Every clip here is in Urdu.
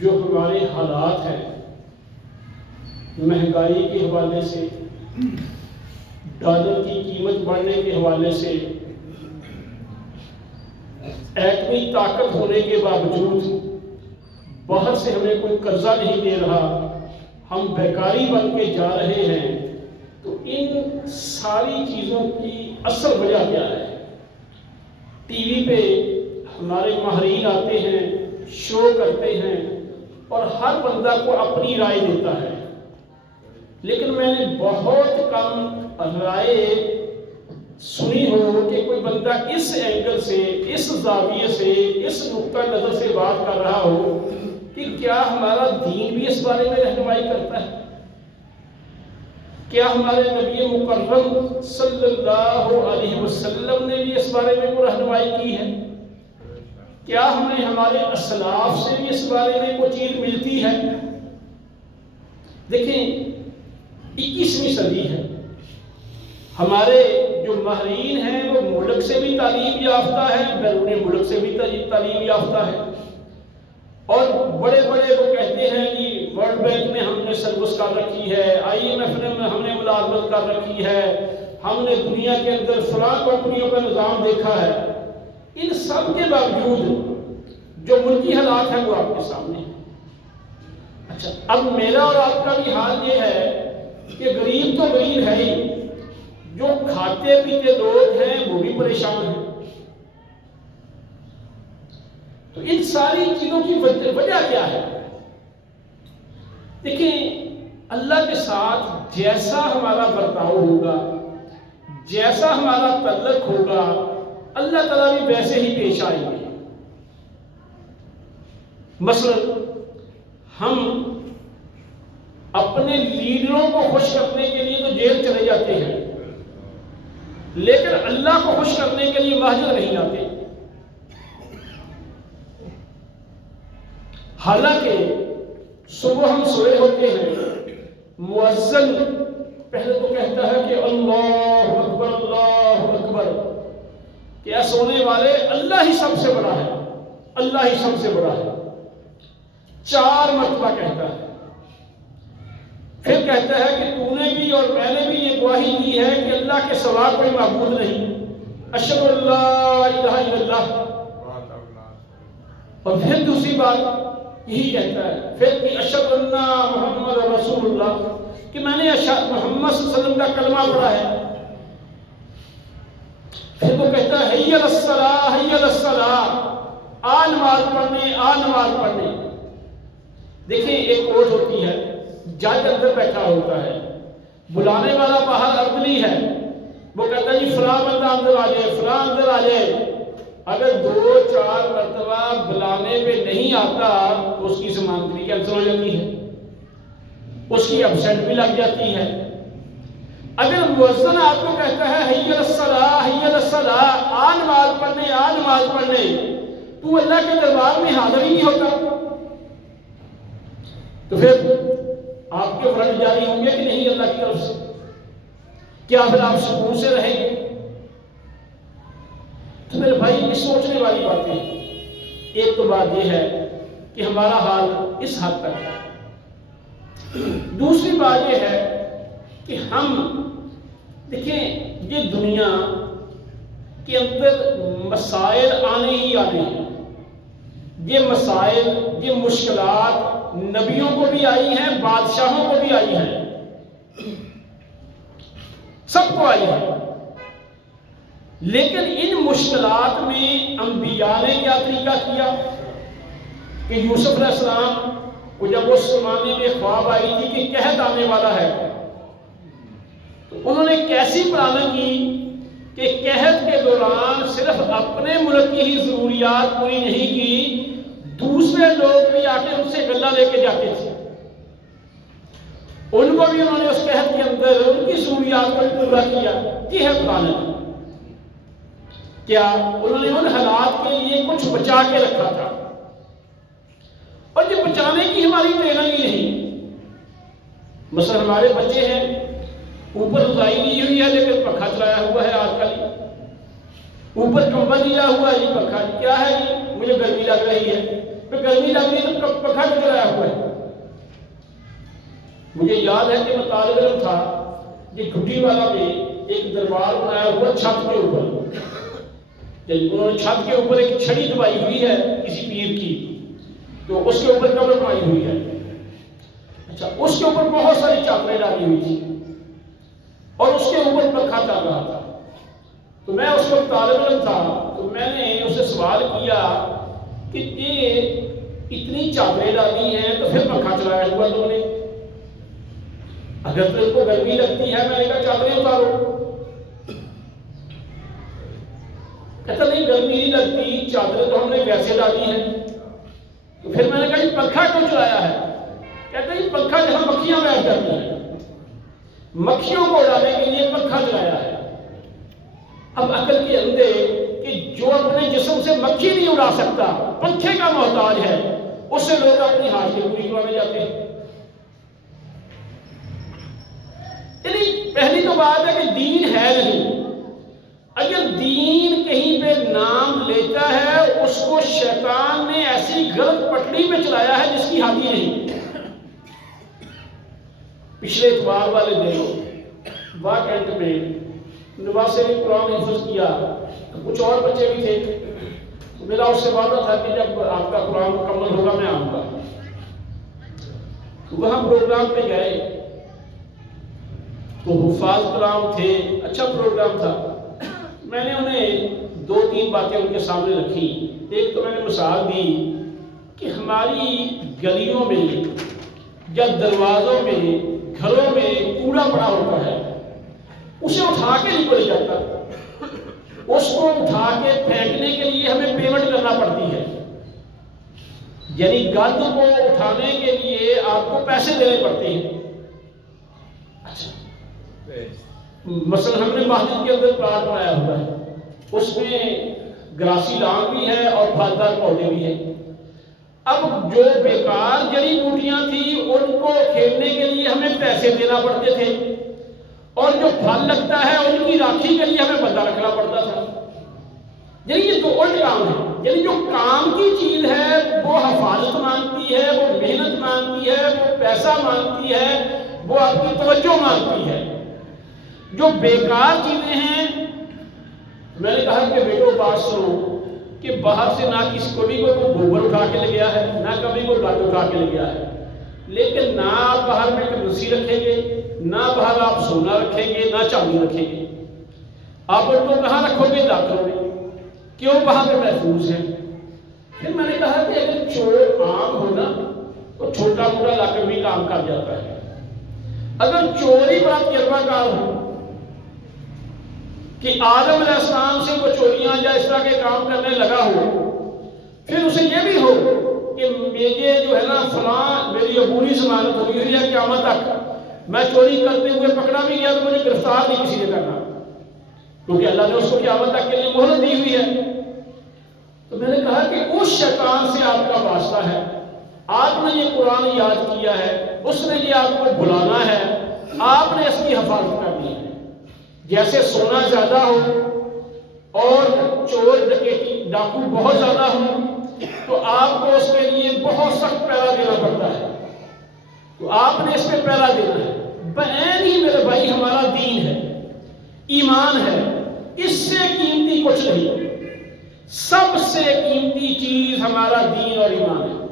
جو ہمارے حالات ہیں مہنگائی کے حوالے سے، ڈالر کی قیمت بڑھنے کے حوالے سے، ایٹمی طاقت ہونے کے باوجود باہر سے ہمیں کوئی قرضہ نہیں دے رہا، ہم بیکاری بن کے جا رہے ہیں، تو ان ساری چیزوں کی اصل وجہ کیا ہے؟ ٹی وی پہ ہمارے ماہرین آتے ہیں، شو کرتے ہیں اور ہر بندہ کو اپنی رائے دیتا ہے، لیکن میں نے بہت کم رائے سنی ہو کہ کوئی بندہ اس اینگل سے، اس زاویے سے، اس نقطہ نظر سے بات کر رہا ہو کہ کیا ہمارا دین بھی اس بارے میں رہنمائی کرتا ہے؟ کیا ہمارے نبی مکرم صلی اللہ علیہ وسلم نے بھی اس بارے میں کوئی رہنمائی کی ہے؟ کیا ہمیں ہمارے اسلاف سے بھی اس بارے میں کوئی چیز ملتی ہے؟ دیکھیں 21ویں صدی ہے، ہمارے جو ماہرین ہیں وہ ملک سے بھی تعلیم یافتہ ہے، بیرون ملک سے بھی تعلیم یافتہ ہے، اور بڑے بڑے وہ کہتے ہیں کہ ورلڈ بینک میں ہم نے سروس کر رکھی ہے، IMF میں ہم نے ملازمت کر رکھی ہے، ہم نے دنیا کے اندر فلاں کمپنیوں کا نظام دیکھا ہے۔ ان سب کے باوجود جو ملکی حالات ہیں وہ آپ کے سامنے ہیں۔ اچھا، اب میرا اور آپ کا بھی حال یہ ہے کہ غریب تو غریب ہے ہی، جو کھاتے پیتے لوگ ہیں وہ بھی پریشان ہیں۔ تو ان ساری چیزوں کی وجہ کیا ہے؟ دیکھیں، اللہ کے ساتھ جیسا ہمارا برتاؤ ہوگا، جیسا ہمارا تعلق ہوگا، اللہ تعالیٰ بھی ویسے ہی پیش آئیں گے۔ مثلا ہم اپنے لیڈروں کو خوش کرنے کے لیے تو جیل چلے جاتے ہیں، لیکن اللہ کو خوش کرنے کے لیے مسجد نہیں آتے۔ حالانکہ صبح ہم سوئے ہوتے ہیں، مؤذن پہلے تو کہتا ہے کہ اللہ اکبر اللہ اکبر، کہ سونے والے اللہ ہی سب سے بڑا ہے، اللہ ہی سب سے بڑا ہے، 4 مرتبہ کہتا ہے۔ پھر کہتا ہے کہ تو نے بھی اور میں نے بھی یہ گواہی دی ہے کہ اللہ کے سوا کوئی معبود نہیں، اشہد ان لا الہ الا اللہ۔ اور پھر دوسری بات یہی کہتا ہے، پھر کہ اشہد ان محمد رسول اللہ، کہ میں نے محمد صلی اللہ علیہ وسلم کا کلمہ پڑھا ہے۔ پھر وہ کہتا ہے حی علی الصلاۃ حی علی الصلاۃ، آ نماز پڑھنے آ نماز پڑھنے۔ دیکھیں، ایک کوٹ ہوتی ہے، جج اندر بیٹھا ہوتا ہے، بلانے والا باہر عدلی ہے، وہ کہتا ہے جی فلاں بندہ اندر آ جائے، فلاں اندر آ جائے۔ اگر 2-4 مرتبہ بلانے پہ نہیں آتا تو اس کی ضمانت بھی کینسل ہو جاتی ہے، اس کی ابسینٹ بھی لگ جاتی ہے۔ اگر مؤذن آپ کو کہتا ہے حی علی الصلاۃ حی علی الصلاۃ، آ نماز پڑھنے آ نماز پڑھنے، تو اللہ کے دربار میں حاضر ہی نہیں ہوتا، تو پھر آپ کے فرض جاری ہوں گے کہ نہیں اللہ کی طرف سے؟ کیا پھر آپ سکون سے رہیں گے؟ تو میرے بھائی، یہ سوچنے والی باتیں ہیں۔ ایک تو بات یہ ہے کہ ہمارا حال اس حد تک ہے۔ دوسری بات یہ ہے کہ ہم دیکھیں، یہ دنیا کے اندر مسائل آنے ہی آنے ہیں۔ یہ مسائل، یہ مشکلات نبیوں کو بھی آئی ہیں، بادشاہوں کو بھی آئی ہیں، سب کو آئی ہیں۔ لیکن ان مشکلات میں انبیاء نے کیا طریقہ کیا کہ یوسف علیہ السلام کو جب اس زمانے میں خواب آئی تھی کہ قحط آنے والا ہے، تو انہوں نے کیسی پلاننگ کی کہ قحط کے دوران صرف اپنے ملک کی ہی ضروریات پوری نہیں کی، دوسرے لوگ بھی آ کے ان سے غلہ لے کے جاتے تھے، ان کو بھی انہوں نے اس قحط کے اندر ان کی ضروریات کو پورا کیا۔ یہ ہے پلاننگ۔ کیا انہوں نے ان حالات کے لیے کچھ بچا کے رکھا تھا، اور یہ بچانے کی ہماری ٹریننگ ہی نہیں۔ مثلا ہمارے بچے ہیں، اوپر رضائی لی ہوئی ہے لیکن پنکھا چلایا ہوا ہے آج کل، اوپر کمبل لیا ہوا ہے، یہ پنکھا کیا ہے، مجھے گرمی لگ رہی ہے، پھر گرمی لگ رہی ہے تو پنکھا کیوں چلایا ہوا ہے؟ مجھے یاد ہے کہ میں طالب علم تھا، یہ گھٹی والا میں ایک دربار بنایا ہوا چھت کے اوپر، انہوں نے چھت کے اوپر ایک چھڑی دبائی ہوئی ہے کسی پیر کی، تو اس کے اوپر قبر بنائی ہوئی ہے۔ اچھا، اس کے اوپر بہت ساری چادریں ڈالی ہوئی تھی اور اس کے اوپر پنکھا چل رہا تھا۔ تو میں اس وقت طالب علم تھا، تو میں نے اسے سوال کیا کہ یہ اتنی چادریں ڈالی ہیں تو پھر پنکھا چلایا ہوا تم نے؟ اگر تم کو گرمی لگتی ہے، میں نے کہا چادریں اتارو۔ کہتا نہیں گرمی نہیں لگتی، چادریں تو ہم نے ویسے ڈالی ہیں۔ تو پھر میں نے کہا یہ پنکھا کیوں چلایا ہے؟ کہتا ہے یہ پنکھا جہاں مکھیاں بیٹھ جاتی ہیں، مکھیوں کو اڑانے کے لیے پنکھا چلایا ہے۔ اب عقل کے اندھے کہ جو اپنے جسم سے مکھی نہیں اڑا سکتا، پنکھے کا محتاج ہے، اس سے لوگ اپنی حاجتیں پوری کروانے جاتے ہیں۔ یعنی پہلی تو بات ہے کہ دین ہے نہیں۔ اگر دین کہیں پہ نام لیتا ہے، اس کو شیطان نے ایسی غلط پٹڑی میں چلایا ہے جس کی حادی نہیں۔ پچھلے اتوار والے دنوں واکنٹ میں نواز نے قرآن حفظ کیا، کچھ اور بچے بھی تھے، میرا اس سے وعدہ تھا کہ جب آپ کا قرآن مکمل ہوگا میں آؤں گا۔ وہاں پروگرام پہ گئے تو حفاظ کرام تھے، اچھا پروگرام تھا۔ میں نے انہیں 2-3 باتیں ان کے سامنے رکھی۔ ایک تو میں نے مثال دی کہ ہماری گلیوں میں یا دروازوں میں، گھروں میں کوڑا پڑا ہوتا ہے، اسے اٹھا کے نہیں پڑ جاتا، اس کو اٹھا کے پھینکنے کے لیے ہمیں پیمنٹ کرنا پڑتی ہے۔ یعنی گند کو اٹھانے کے لیے آپ کو پیسے دینے پڑتے ہیں۔ اچھا، مثلا ہم نے مسجد کے اندر پلاٹ بنایا ہوا ہے، اس میں گراسی لان بھی ہے اور پھلدار پودے بھی ہیں۔ اب جو بیکار جڑی بوٹیاں تھیں ان کو کھیلنے کے لیے ہمیں پیسے دینا پڑتے تھے، اور جو پھل لگتا ہے ان کی راکھی کے لیے ہمیں بندہ رکھنا پڑتا تھا۔ یعنی یہ 2 الٹ کام ہے۔ یعنی جو کام کی چیز ہے وہ حفاظت مانگتی ہے، وہ محنت مانگتی ہے، وہ پیسہ مانگتی ہے، وہ آپ کی توجہ مانگتی ہے۔ جو بیکار چیزیں ہیں، میں نے کہا کہ بیٹو بات سنو کہ باہر سے نہ کسی کو بھی کوئی گوبر اٹھا کے لے گیا ہے، نہ کبھی کوئی گند اٹھا کے لے گیا ہے، لیکن نہ آپ باہر میں کرنسی رکھیں گے، نہ باہر آپ سونا رکھیں گے، نہ چاندی رکھیں گے۔ آپ ان کو کہاں رکھو گے؟ لاکروں میں۔ کیوں؟ وہاں پہ محفوظ ہے۔ پھر میں نے کہا کہ اگر چور عام ہو نا تو چھوٹا موٹا لاکر بھی کام کر جاتا ہے۔ اگر چوری بڑا تجربہ کار ہو کہ آدم علیہ السلام سے وہ چوریاں یا اس طرح کے کام کرنے لگا ہو، پھر اسے یہ بھی ہو کہ میرے جو ہے نا فلاں میری عبوری ضمانت ہوئی ہوئی ہے قیامت تک، میں چوری کرتے ہوئے پکڑا بھی گیا تو مجھے گرفتار نہیں کسی نے کرنا، کیونکہ اللہ نے اس کو قیامت تک کے لیے مہلت دی ہوئی ہے۔ تو میں نے کہا کہ اس شیطان سے آپ کا واسطہ ہے، آپ نے یہ قرآن یاد کیا ہے، اس نے یہ آپ کو بلانا ہے، آپ نے اس کی حفاظت کرنی ہے۔ جیسے سونا زیادہ ہو اور چور ڈکیتی ڈاکو بہت زیادہ ہو تو آپ کو اس کے لیے بہت سخت پہرا دینا پڑتا ہے، تو آپ نے اس پہ پہرا دینا ہے۔ بعین ہی میرے بھائی ہمارا دین ہے، ایمان ہے، اس سے قیمتی کچھ نہیں۔ سب سے قیمتی چیز ہمارا دین اور ایمان ہے۔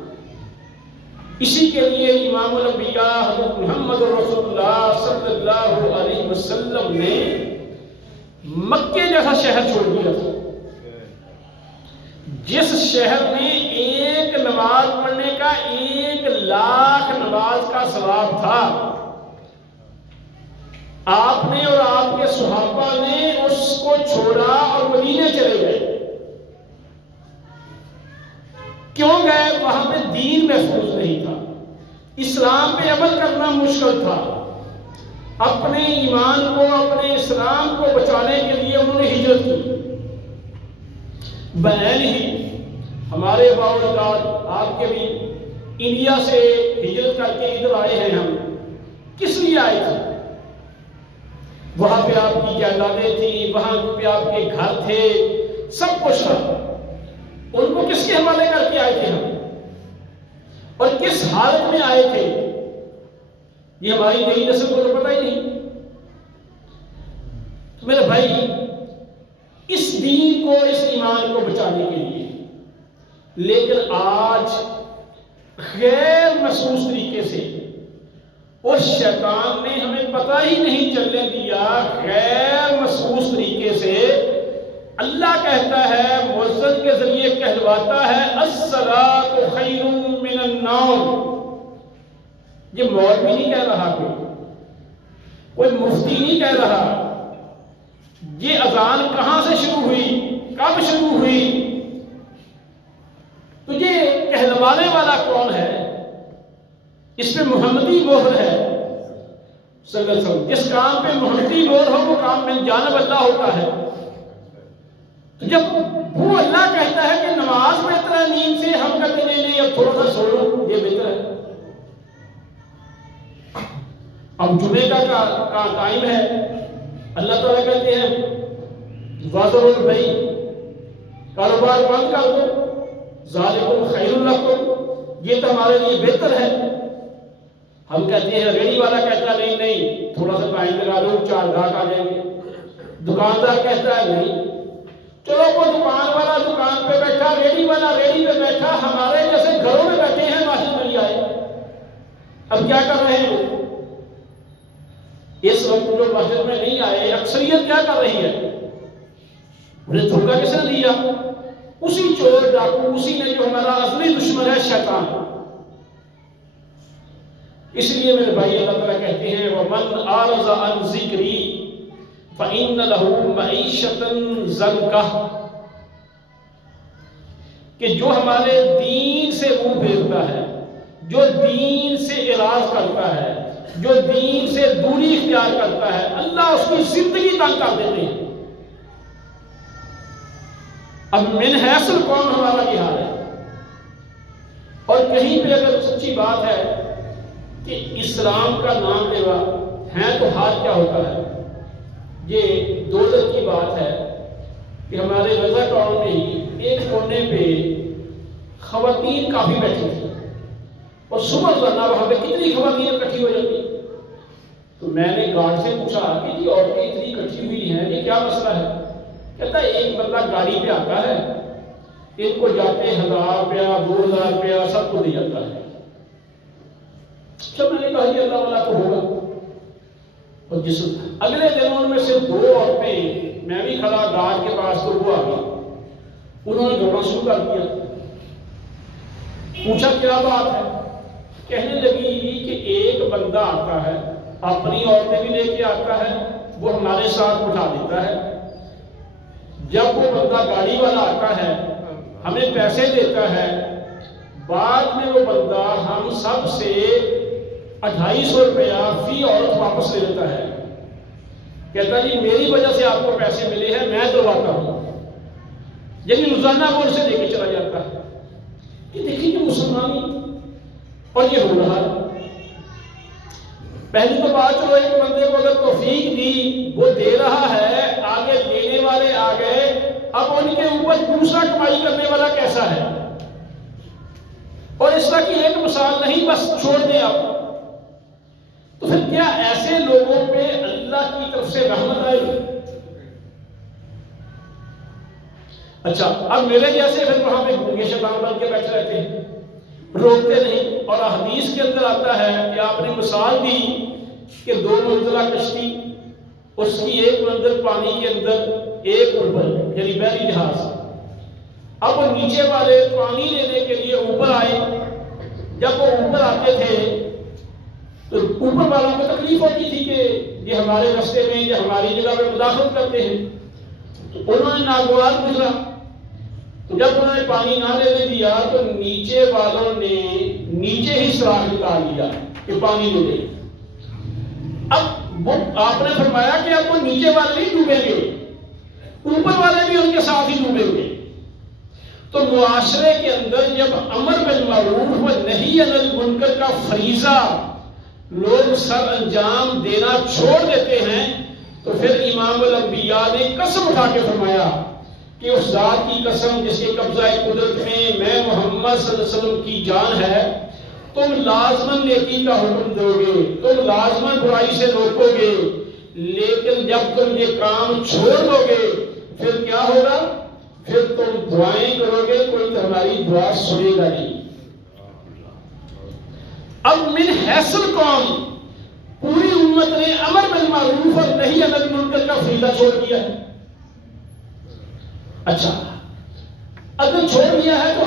اسی کے لیے امام الانبیاء حضرت محمد رسول اللہ صلی اللہ علیہ وسلم نے مکے جیسا شہر چھوڑ دیا تھا، جس شہر میں ایک نماز پڑھنے کا 1,00,000 نماز کا ثواب تھا، آپ نے اور آپ کے صحابہ نے اس کو چھوڑا اور مدینے چلے گئے۔ کیوں گئے؟ وہاں پہ دین محفوظ نہیں تھا، اسلام پہ عمل کرنا مشکل تھا، اپنے ایمان کو اپنے اسلام کو بچانے کے لیے انہوں نے ہجرت کی۔ بعین ہی ہمارے باوجود آپ کے بھی انڈیا سے ہجرت کر کے ادھر آئے ہیں، ہم کس لیے آئے تھے؟ وہاں پہ آپ کی جائیدادیں تھیں، وہاں پہ آپ کے گھر تھے، سب کچھ تھا، ان کو کس کے حوالے کر کے آئے تھے ہم؟ کس حالت میں آئے تھے یہ ہماری نئی نسل کو تو پتہ ہی نہیں۔ تو میرے بھائی اس دین کو، اس ایمان کو بچانے کے لیے، لیکن آج غیر محسوس طریقے سے اس شیطان نے ہمیں پتہ ہی نہیں چلنے دیا، غیر محسوس طریقے سے اللہ کہتا ہے، مؤذن کے ذریعے کہلواتا ہے الصلاۃ خیر من النوم۔ یہ مولوی نہیں کہہ رہا، کوئی مفتی نہیں کہہ رہا، یہ اذان کہاں سے شروع ہوئی، کب شروع ہوئی، تو یہ کہلوانے والا کون ہے؟ اس پہ محمدی مہر ہے صلی اللہ علیہ وسلم۔ جس کام پہ محمدی مہر ہو وہ کام من جانب اللہ ہوتا ہے۔ تو جب وہ اللہ کہتا ہے کہ نماز بہتر ہے نیند سے، ہم کہتے ہیں نہیں اب تھوڑا سا سو لو یہ بہتر ہے۔ اب جمعے کا ٹائم ہے، اللہ تعالیٰ کہتے ہیں وَذَرُوا الْبَيْعَ، کاروبار بند کر دو، ذَلِكُمْ خَيْرٌ لَكُمْ، یہ تو ہمارے لیے بہتر ہے۔ ہم کہتے ہیں، ریڑی والا کہتا ہے نہیں تھوڑا سا ٹائم لگا دو 4 گاہک آ جائیں گے۔ دکاندار کہتا ہے نہیں، چلو وہ دکان والا دکان پہ بیٹھا، ریڑی والا ریڑی پہ بیٹھا، ہمارے جیسے گھروں میں بیٹھے ہیں، مسجد میں نہیں آئے۔ اب کیا کر رہے ہیں؟ اس وقت جو مسجد میں نہیں آئے، اکثریت کیا کر رہی ہے؟ انہیں دھوکہ کس نے دیا؟ اسی چور ڈاکو، اسی نے جو ہمارا اصلی دشمن ہے شیطان۔ اس لیے میرے بھائی اللہ تعالیٰ کہتے ہیں وَمَنْ أَعْرَضَ عَنْ ذِكْرِي فَإِنَّ لَهُ مَعِيشَةً ضَنْكَ، کہ جو ہمارے دین سے منہ پھیرتا ہے، جو دین سے اعراض کرتا ہے، جو دین سے دوری اختیار کرتا ہے، اللہ اس کی زندگی تنگ کر دیتے ہیں۔ اب من حیث القوم ہمارا یہ حال ہے، اور کہیں پہ اگر سچی بات ہے کہ اسلام کا نام لیوا ہے تو حال کیا ہوتا ہے؟ یہ دولت کی بات ہے کہ ہمارے رضا ٹاؤن میں ہی ایک کونے پہ خواتین کافی بیٹھی تھی، اور صبح روزانہ وہاں پہ کتنی خواتین اکٹھی ہو جاتی۔ تو میں نے گارڈ سے پوچھا کہ جی عورتیں اتنی اکٹھی ہوئی ہیں، یہ کیا مسئلہ ہے؟ کہتا ہے ایک بندہ گاڑی پہ آتا ہے، ان کو جاتے 1000 روپیہ 2000 روپیہ سب کو دے جاتا ہے۔ جب میں نے کہا یہ اللہ والا تو ہوگا، اور جس اگلے دن ان میں سے 2 عورتیں، میں بھی کھڑا گارڈ کے پاس، تو وہ آ گئی، انہوں نے دوڑنا شروع کر دیا۔ پوچھا کیا بات ہے؟ کہنے لگی کہ ایک بندہ آتا ہے، اپنی عورتیں بھی لے کے آتا ہے، وہ ہمارے ساتھ اٹھا دیتا ہے۔ جب وہ بندہ گاڑی والا آتا ہے، ہمیں پیسے دیتا ہے، بعد میں وہ بندہ ہم سب سے 250 روپیہ فی عورت واپس لے لیتا ہے۔ کہتا جی میری وجہ سے آپ کو پیسے ملے ہیں، میں دلواتا ہوں۔ یعنی روزانہ وہ اسے لے کے چلا جاتا ہے۔ یہ دیکھیں کہ مسلمانی، اور یہ ہو رہا ہے۔ پہلی تو بات، چلو ایک بندے کو اگر توفیق دی، وہ دے رہا ہے، آگے لینے والے آ گئے، اب ان کے اوپر دوسرا کمائی کرنے والا کیسا ہے؟ اور اس طرح کی ایک مثال نہیں، بس چھوڑ دیں آپ۔ تو پھر کیا ایسے لوگوں پہ اللہ کی طرف سے رحمت آئے گی؟ اچھا، اب میرے جیسے پھر وہاں پہ گونگے شیطان بن کے بیٹھے رہتے ہیں، روکتے نہیں۔ اور حدیث کے اندر آتا ہے کہ آپ نے مثال دی کہ 2 منزلہ کشتی، اس کی ایک منزل پانی کے اندر، ایک اوپر، یعنی بحری جہاز۔ اب وہ نیچے والے پانی لینے کے لیے اوپر آئے۔ جب وہ اوپر آتے تھے تو اوپر والوں کو تکلیف ہوتی تھی کہ یہ ہمارے راستے میں، یہ ہماری جگہ میں مداخلت کرتے ہیں، تو انہوں نے ناگوار گزرا۔ تو جب انہوں نے پانی نہ لینے دیا تو نیچے والوں نے نیچے ہی سراخ نکال لیا کہ پانی لے لے۔ اب وہ آپ نے فرمایا کہ اب وہ نیچے والے نہیں ڈوبیں گے، اوپر والے بھی ان کے ساتھ ہی ڈوبیں گے۔ تو معاشرے کے اندر جب امر بالمعروف و نہی عن المنکر کا فریضہ لوگ سر انجام دینا چھوڑ دیتے ہیں، تو پھر امام الانبیاء نے قسم اٹھا کے فرمایا کہ اس ذات کی قسم جس کے قبضہ قدرت میں محمد صلی اللہ علیہ وسلم کی جان ہے، تم لازماً نیکی کا حکم دو گے، تم لازماً برائی سے روکو گے، لیکن جب تم یہ کام چھوڑ دو گے پھر کیا ہوگا؟ پھر تم دعائیں کرو گے، کوئی تمہاری دعا سنے گا نہیں۔ اب من حیث القوم پوری امت نے امر بالمعروف اور نہی عن المنکر کا فریضہ چھوڑ دیا ہے۔ اچھا، اگر چھوڑ دیا ہے تو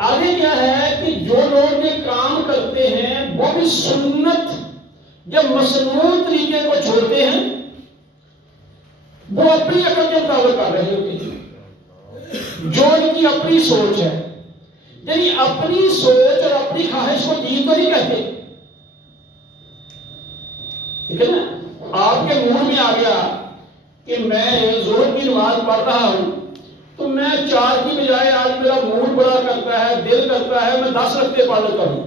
آگے کیا ہے کہ جو لوگ یہ کام کرتے ہیں وہ بھی سنت یا مسنون طریقے کو چھوڑتے ہیں، وہ اپنی عقل کے مطابق کر رہے ہوتے ہیں، جو ان کی اپنی سوچ ہے، یعنی اپنی سوچ اور اپنی خواہش کو دین تو نہیں کہتے، ٹھیک ہے نا؟ آپ کے موڈ میں آ گیا کہ میں ظہر کی نماز پڑھ رہا ہوں تو میں 4 کی بجائے آج میرا موڈ بڑا کرتا ہے، دل کرتا ہے میں 10 رکعتیں پڑھ لیتا ہوں۔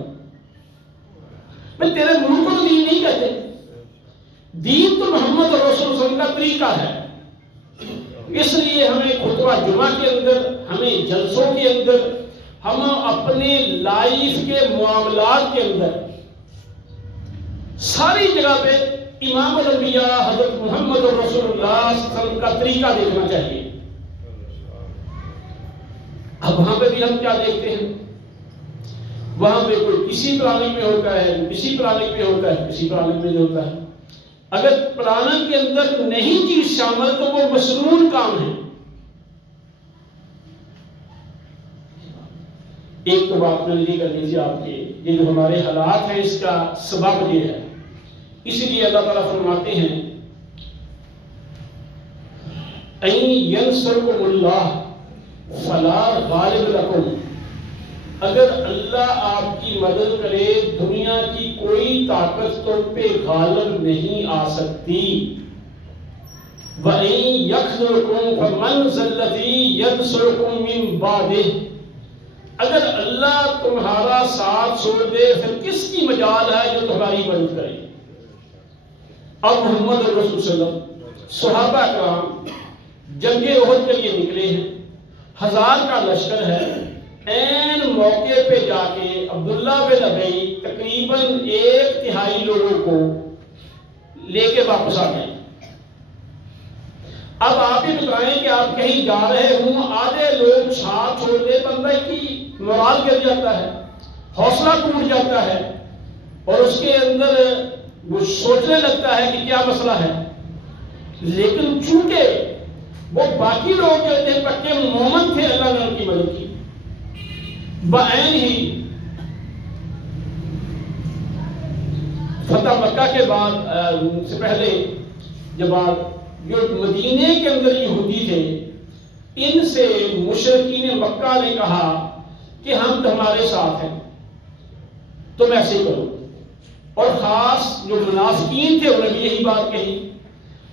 میں تیرے موڈ کو تو دین نہیں کہتے، دین تو محمد رسول اللہ صلی اللہ علیہ وسلم کا طریقہ ہے۔ اس لیے ہمیں خطبہ جمعہ کے اندر، ہمیں جلسوں کے اندر، ہم اپنے لائف کے معاملات کے اندر ساری جگہ پہ امام الانبیاء حضرت محمد رسول اللہ صلی اللہ علیہ وسلم کا طریقہ دیکھنا چاہیے۔ اب وہاں پہ بھی ہم کیا دیکھتے ہیں؟ وہاں پہ کوئی کسی پلاننگ میں ہوتا ہے، کسی پلاننگ میں ہوتا ہے، کسی پلاننگ میں ہوتا ہے۔ اگر پلاننگ کے اندر نہیں چیز شامل تو وہ مسنون کام ہے۔ ایک تو بات میں یہ کرنی تھی آپ کے، یہ جو ہمارے حالات ہیں اس کا سبب یہ ہے، اسی لیے اللہ تعالیٰ فرماتے ہیں اَإِن يَنْصُرْكُمُ اللَّهُ فَلَا غَالِبَ لَكُمْ، اگر اللہ آپ کی مدد کرے دنیا کی کوئی طاقت تم پہ غالب نہیں آ سکتی۔ وَإِن يَخْذُلْكُمْ فَمَنْ ذَا الَّذِي يَنْصُرُكُمْ مِنْ بَعْدِهِ، اگر اللہ تمہارا ساتھ چھوڑ دے پھر کس کی مجال ہے جو تمہاری مدد کرے؟ اب محمد رسول صلی اللہ علیہ وسلم صحابہ کرام جنگ احد کے لیے نکلے ہیں، 1000 کا لشکر ہے، این موقع پہ جا کے عبداللہ بن ابی تقریباً 1/3 لوگوں کو لے کے واپس آ گئے۔ اب آپ ہی بتائیں کہ آپ کہیں جا رہے ہوں، آدھے لوگ ساتھ چھوڑ دے، بندہ کی مورال گر جاتا ہے، حوصلہ ٹوٹ جاتا ہے، اور اس کے اندر وہ سوچنے لگتا ہے کہ کیا مسئلہ ہے۔ لیکن چونکہ وہ باقی لوگ جو تھے پکے مومن تھے، اللہ نے ان کی مدد کی بعین ہی۔ فتح مکہ کے بعد سے پہلے جب جو مدینے کے اندر یہودی تھے، ان سے مشرکین مکہ نے کہا کہ ہم تمہارے ساتھ ہیں، تم ایسے کرو، اور خاص جو منافقین تھے انہوں نے بھی یہی بات کہی۔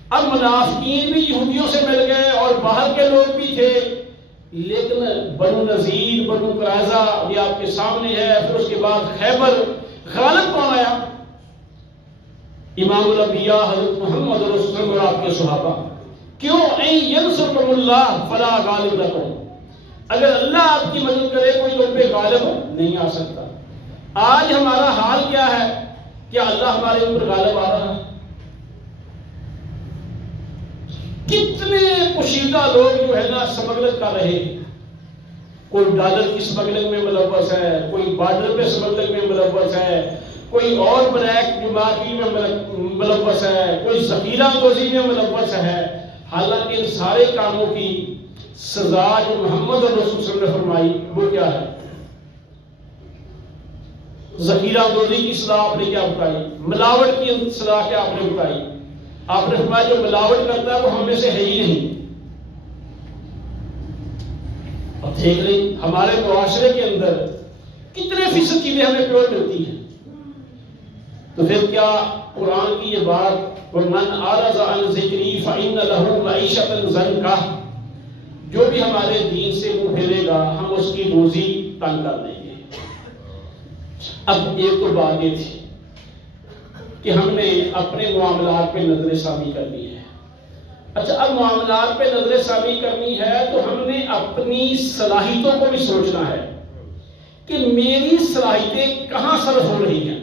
اب منافقین بھی یہودیوں سے مل گئے اور باہر کے لوگ بھی تھے، لیکن بنو نذیر، بنو قریظہ یہ آپ کے سامنے ہے، پھر اس کے بعد خیبر، غالب کون آیا؟ امام الانبیاء حضرت محمد رسول اللہ اور آپ کے صحابہ۔ کیوں؟ اَن يَنْصُرْكُمُ اللَّهُ فَلَا غَالِبَ لَكُمْ، اگر اللہ آپ کی مدد کرے کوئی تم پہ غالب نہیں آ سکتا۔ آج ہمارا حال کیا ہے؟ کیا اللہ ہمارے اوپر غالب آ رہا ہے؟ کتنے پوشیدہ لوگ جو ہے نا سمگلنگ کر رہے ہیں، کوئی ڈالر کی سمگلنگ میں ملوث ہے، کوئی بارڈر پہ سمگلنگ میں ملوث ہے، کوئی اور بلیک مارکیٹ میں ملوث ہے، کوئی ذخیرہ دوزی میں ملوث ہے۔ حالانکہ ان سارے کاموں کی سزا جو محمد رسول صلی اللہ علیہ وسلم نے فرمائی وہ کیا ہے؟ ذخیرہ دوزی کی سزا آپ نے کیا بتائی؟ ملاوٹ کی سزا کیا آپ نے بتائی؟ آپ نے فرمایا جو ملاوٹ کرتا ہے وہ ہم میں سے ہے ہی نہیں۔ اب دیکھ لیں ہمارے معاشرے کے اندر کتنے فیصد چیزیں ہمیں پیور ملتی ہیں، تو پھر کیا قرآن کی یہ بات وَمَنْ أَعْرَضَ عَنْ ذِكْرِي فَإِنَّ لَهُ مَعِيشَةً ضَنْكَ، جو بھی ہمارے دین سے منہ پھیرے گا ہم اس کی روزی تنگ کر دیں گے۔ اب ایک تو بات یہ تھی کہ ہم نے اپنے معاملات پہ نظر ثانی کرنی ہے۔ اچھا، اب معاملات پہ نظر ثانی کرنی ہے تو ہم نے اپنی صلاحیتوں کو بھی سوچنا ہے کہ میری صلاحیتیں کہاں صرف ہو رہی ہیں،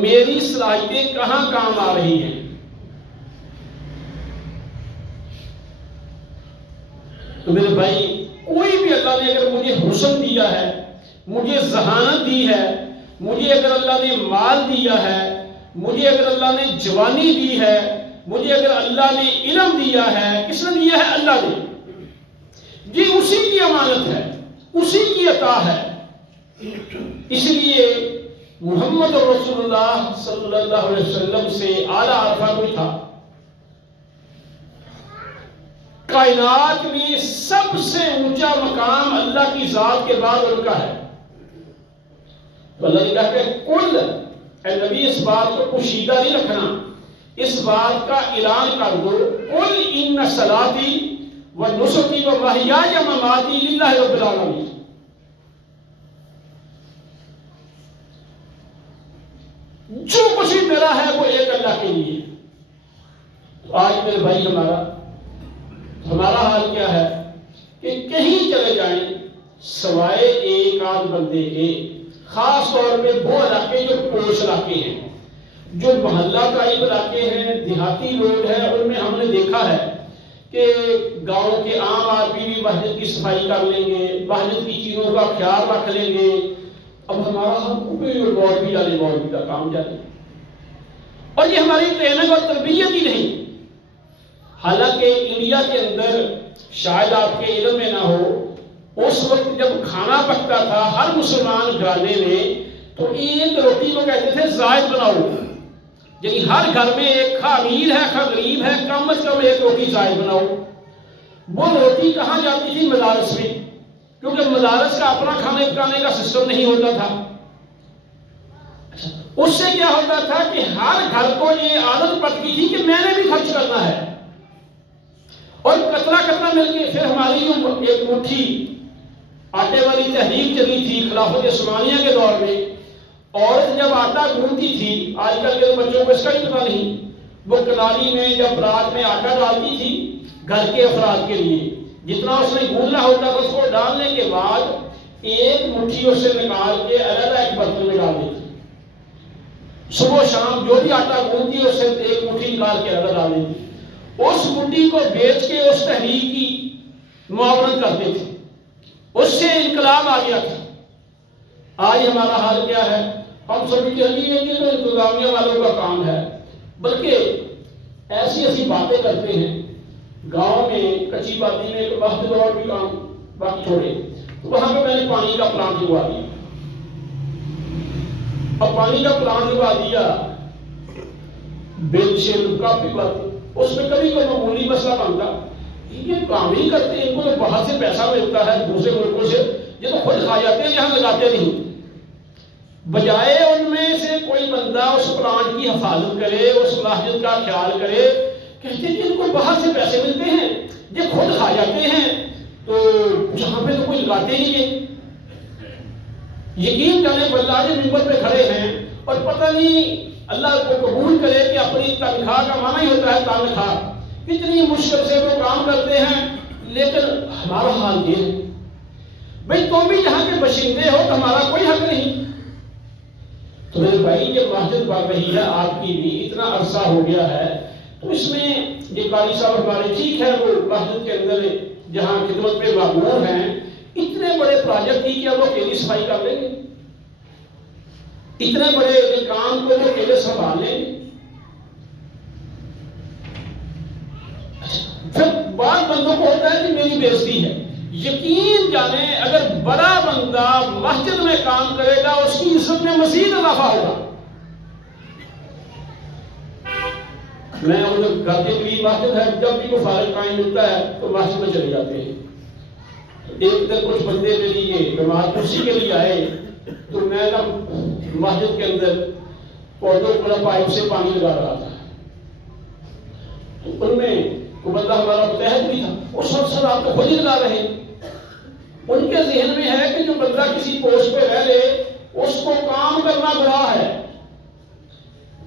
میری صلاحیتیں کہاں کام آ رہی ہیں۔ تو میرے بھائی، کوئی بھی اللہ نے اگر مجھے حسن دیا ہے، مجھے ذہانت دی ہے، مجھے اگر اللہ نے مال دیا ہے، مجھے اگر اللہ نے جوانی دی ہے، مجھے اگر اللہ نے علم دیا ہے، کس نے دیا ہے؟ اللہ نے۔ جی اسی کی امانت ہے، اسی کی عطا ہے۔ اس لیے محمد رسول اللہ صلی اللہ علیہ وسلم سے اعلیٰ عرفہ کوئی تھا؟ کائنات میں سب سے اونچا مقام اللہ کی ذات کے بعد ان کا ہے۔ تو اللہ نے کہا کہ کل اے نبی اس بات کو پوشیدہ نہیں رکھنا، اس بات کا اعلان کر دو، قل ان صلاتی و نسکی و محیای و مماتی للہ رب العالمین۔ جو کچھ بھی میرا ہے وہ ایک اللہ کے لیے۔ تو آج میرے بھائی ہمارا حال کیا ہے کہ کہیں چلے جائیں سوائے ایک آدھ بندے کے، خاص طور پہ وہ علاقے جو پوش علاقے ہیں، جو محلہ قائب علاقے ہیں، دیہاتی لوگ ہیں، ان میں ہم نے دیکھا ہے کہ گاؤں کے عام آدمی بھی مسجد کی صفائی کر لیں گے، مسجد کی چیزوں کا خیال رکھ لیں گے۔ اب ہمارا مولوی جانے، مولوی کا کام جانے، اور یہ ہماری ٹریننگ اور تربیت ہی نہیں۔ حالانکہ انڈیا کے اندر شاید آپ کے علم میں نہ ہو، اس وقت جب کھانا پکتا تھا ہر مسلمان گھرانے میں، تو ایک روٹی کو کہتے تھے زائد بناؤ، یعنی ہر گھر میں ایک خواہ امیر ہے خواہ غریب ہے، کم از کم ایک روٹی زائد بناؤ۔ وہ روٹی کہاں جاتی تھی؟ مدارس میں، کیونکہ مدارس کا اپنا کھانے پکانے کا سسٹم نہیں ہوتا تھا۔ اس سے کیا ہوتا تھا کہ ہر گھر کو یہ عادت پڑتی تھی کہ میں نے بھی خرچ کرنا ہے، اور کترا کترا مل کے پھر ہماری ایک مٹھی آٹے والی تحریک چلی تھی خلافت عثمانیہ کے دور میں۔ عورت جب آٹا گوندتی تھی، آج کل کے بچوں کو اس کا ہی پتہ نہیں، وہ کلالی میں جب رات میں آٹا ڈالتی تھی گھر کے افراد کے لیے، جتنا اس نے گوندنا ہوتا تھا اس کو ڈالنے کے بعد ایک مٹھی اس سے نکال کے علیحدہ ایک برتن میں ڈال دیتی، صبح و شام جو بھی آٹا گوندتی اس سے ایک مٹھی نکال کے علیحدہ ڈال دیتی، اس مٹھی کو بیچ کے اس تحریک کی معاونت کرتے تھے، اس سے انقلاب آ گیا تھا۔ آج ہمارا حال کیا ہے؟ ہم سبھی کہتے ہیں کہ تو انتظامیہ والوں کا کام ہے، بلکہ ایسی ایسی باتیں کرتے ہیں۔ گاؤں میں کچی باتی میں ایک وقت اور بھی کام باقی چھوڑے، تو وہاں پہ میں نے پانی کا پلانٹ لگوا دیا۔ اب پانی کا پلانٹ لگوا دیا، بل شیل کافی باتیں، اس میں کبھی کوئی معمولی مسئلہ بنتا، یہ کام ہی کرتے ہیں، ان کو تو باہر سے پیسہ ملتا ہے دوسرے ملکوں سے، یہ تو خود کھا جاتے ہیں، یہاں لگاتے نہیں۔ بجائے ان میں سے کوئی بندہ اس پلانٹ کی حفاظت کرے، اس مسجد کا خیال کرے، کہتے ہیں کہ ان کو باہر سے پیسے ملتے ہیں، یہ خود کھا جاتے ہیں، تو جہاں پہ تو کوئی لگاتے نہیں ہے۔ یقین جانے واللہ جو منبر پہ کھڑے ہیں اور پتہ نہیں اللہ کو قبول کرے کہ اپنی تنخواہ کا معنی ہی ہوتا ہے تنخواہ، کتنی مشکل سے وہ کام کرتے ہیں، لیکن ہمارا حال یہ ہے بھئی تم بھی جہاں کے باشندے ہو تو ہمارا کوئی حق نہیں۔ تو میرے بھائی یہ مسجد بن رہی ہے آپ کی بھی، اتنا عرصہ ہو گیا ہے، تو اس میں یہ قاری صاحب ہمارے ٹھیک ہے وہ مسجد کے اندر جہاں خدمت پہ مامور ہیں، اتنے بڑے پروجیکٹ کی کیا وہ اکیلی صفائی کر لیں گے؟ اتنے بڑے کام کو وہ اکیلے سنبھال لیں گے؟ پھر بعض بندوں کو ہوتا ہے کہ میری بے عزتی ہے۔ یقین جانے اگر بڑا بندہ مسجد میں کام کرے گا اس کی عزت میں مزید اضافہ ہوگا۔ میں گھر کے قریب مسجد ہے، جب بھی کوئی فارغ ٹائم ملتا ہے تو مسجد میں چلے جاتے ہیں۔ ایک دن کچھ بندے میری یہ نماز کرسی کے لیے آئے، تو میں نا مسجد کے اندر پودوں کو پائپ سے پانی لگا رہا تھا، تو ان میں وہ بندہ ہمارا متحد بھی تھا، اس وقت سر آپ تو خود ہی لگا رہے ہیں۔ ان کے ذہن میں ہے کہ جو بندہ کسی پوسٹ پہ رہ لے اس کو کام کرنا گناہ ہے،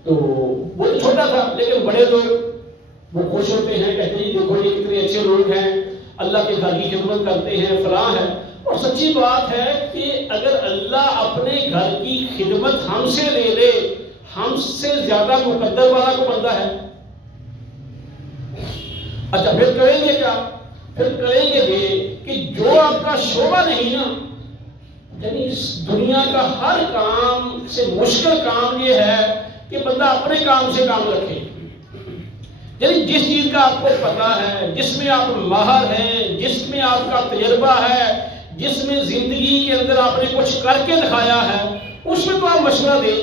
تو وہ تو چھوٹا تھا، لیکن بڑے لوگ وہ خوش ہوتے ہیں، کہتے ہیں دیکھو یہ کتنے اچھے لوگ ہیں، اللہ کے گھر کی خدمت کرتے ہیں، فلاں ہے، اور اور سچی بات ہے کہ اگر اللہ اپنے گھر کی خدمت ہم سے لے لے، ہم سے زیادہ مقدر والا کو بندہ ہے؟ اچھا پھر کریں گے کیا؟ پھر کریں گے یہ کہ جو آپ کا شعبہ نہیں نا، یعنی اس دنیا کا ہر کام سے مشکل کام یہ ہے کہ بندہ اپنے کام سے کام رکھے. یعنی جس چیز کا آپ کو پتا ہے، جس میں آپ ماہر ہیں، جس میں آپ کا تجربہ ہے، جس میں زندگی کے اندر آپ نے کچھ کر کے دکھایا ہے، اس میں تو آپ مشورہ دیں.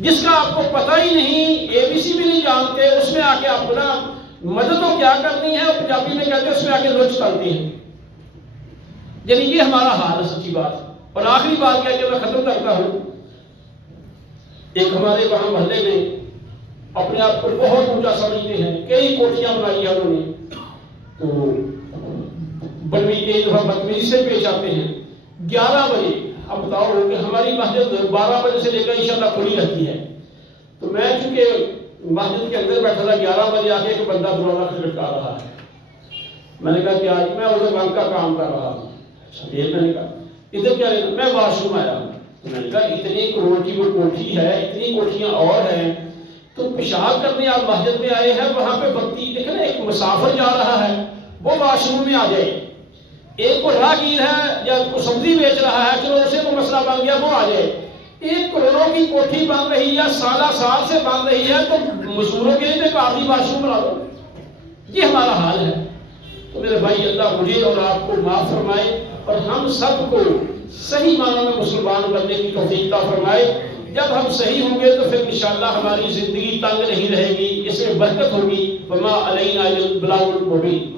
جس کا آپ کو پتہ ہی نہیں، ABC بھی نہیں جانتے، اس میں آ کے آپ نا مدد تو کیا کرنی ہے، اور پنجابی میں کہتے ہیں اس میں آ کے لچ کرتے ہیں. یعنی یہ ہمارا حال ہے سچی بات. اور آخری بات کیا کہ میں ختم کرتا ہوں. ایک ہمارے وہاں محلے میں اپنے آپ کو بہت اونچا سمجھتے ہیں، کئی کوٹھیاں بنائی ہیں انہوں نے، تو بڑی کئی دفعہ بدتمیزی سے پیش آتے ہیں. 11 بجے اب بتاؤ کہ ہماری مسجد 12 بجے سے لے کر انشاءاللہ کھلی رہتی ہے. تو میں چونکہ مسجد کے اندر بیٹھا تھا، 11 بجے آ کے ایک بندہ دروازہ کھٹکھٹا رہا ہے. میں نے کہا کہ آج میں ادھر بینک کا کام کر رہا ہوں. میں نے کہا ادھر کیا لینا؟ میں واش روم آیا ہوں. میں نے کہا اتنی کروڑ کی وہ کوٹھی ہے، اتنی کوٹھیاں اور ہیں، تو پیشاب کرنے آپ مسجد میں آئے ہیں، وہاں پہ بکتی دیکھیں نا، ایک مسافر جا رہا ہے وہ واش روم میں آ جائے، ایک کو راہگیر ہے یا کو سبزی بیچ رہا ہے، چلو اسے کو مسئلہ بن گیا وہ آ جائے. 1 کروڑوں کی کوٹھی بن رہی ہے، سالہ سال سے بن رہی ہے، تو مزدوروں کے لیے ایک آدمی واش روم بنا دو. یہ ہمارا حال ہے. تو میرے بھائی اللہ مجھے اور آپ کو معاف فرمائے اور ہم سب کو صحیح معنوں میں مسلمان بننے کی توفیق عطا فرمائے. جب ہم صحیح ہوں گے تو پھر انشاءاللہ ہماری زندگی تنگ نہیں رہے گی، اس میں برکت ہوگی. وما علینا الا البلاغ المبین.